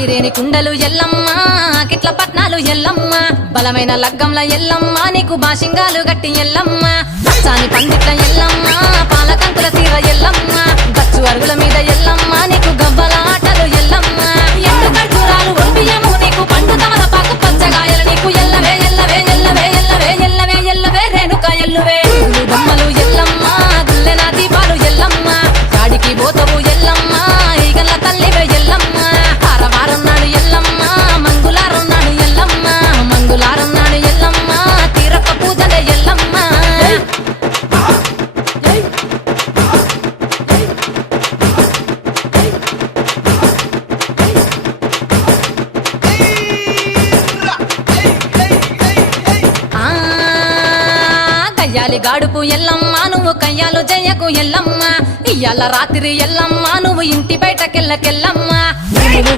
ఐరేని కుండలు ఎల్లమ్మ కిట్ల పట్నాలు ఎల్లమ్మ బలమైన లగ్గంల ఎల్లమ్మ నీకు బాషింగాలు గట్టి ఎల్లమ్మ పచ్చాని పందిట్ల ఎల్లమ్మ పాలకంకుల సీర ఎల్లమ్మ గచ్చు అరుగుల మీద ఎల్లమ్మ నీకు గవ్వల ఆటలు ఎల్లమ్మ ఎండు ఖర్జూరాలు ఒంటియము నీకు పండు తమలపాకు పచ్చగాయలు నీకు ఎల్లవే ఎల్లవే ఎల్లవే ఎల్లవే ఎల్లవే ఎల్లవే రేణుక ఎల్లువే బొమ్మలు ఎల్లమ్మ గుల్లెన దీపాలు ఎల్లమ్మ గాడికి పోతవు ఎల్లమ్మ ఈగల తల్లివే ఎల్లమ్మ వారం నాడు ఎల్లమ్మ మంగులారం నాడు ఎల్లమ్మ మంగులారం నాడు ఎల్లమ్మ తీరప్ప పూజలే ఎల్లమ్మ కయ్యాలి గాడుపు ఎల్లమ్మ నువ్వు కయ్యాలు జయ్యకు ఎల్లమ్మ ఇయ్యాల రాత్రి ఎల్లమ్మ నువ్వు ఇంటి బయటకెళ్ళకెళ్ళమ్మ